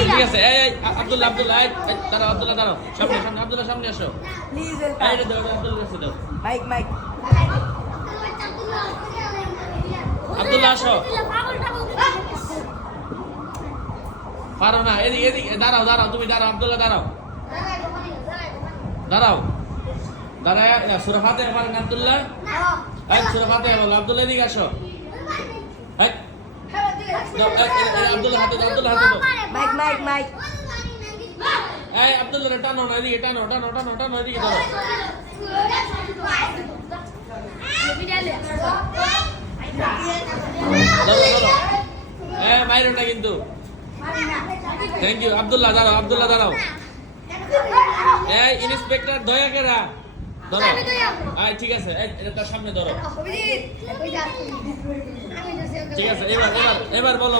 ঠিক আছে এই আব্দুল্লাহ দাঁড়াও দাঁড়াও সামনে আব্দুল্লাহ সামনে আসো প্লিজ এই রে দাও আব্দুল্লাহ কাছে দাও মাইক আব্দুল্লাহ আসো পারো না এদিকে দাঁড়াও তুমি দাঁড়াও আব্দুল্লাহ দাঁড়াও সূরা ফাতিহা পারেন আব্দুল্লাহ সূরা ফাতিহা বলো আব্দুল্লাহ এদিকে আসো আব্দুল্লাহ হাতে দাও মাইক এই আব্দুল্লাহ টানো না এদিকে টানো এদিকে ধরো মাইরো না কিন্তু থ্যাংক ইউ আব্দুল্লাহ দাঁড়াও এই ইন্সপেক্টর দয়া কেরা ধরো ঠিক আছে তার সামনে ধরো ঠিক আছে এবার বলো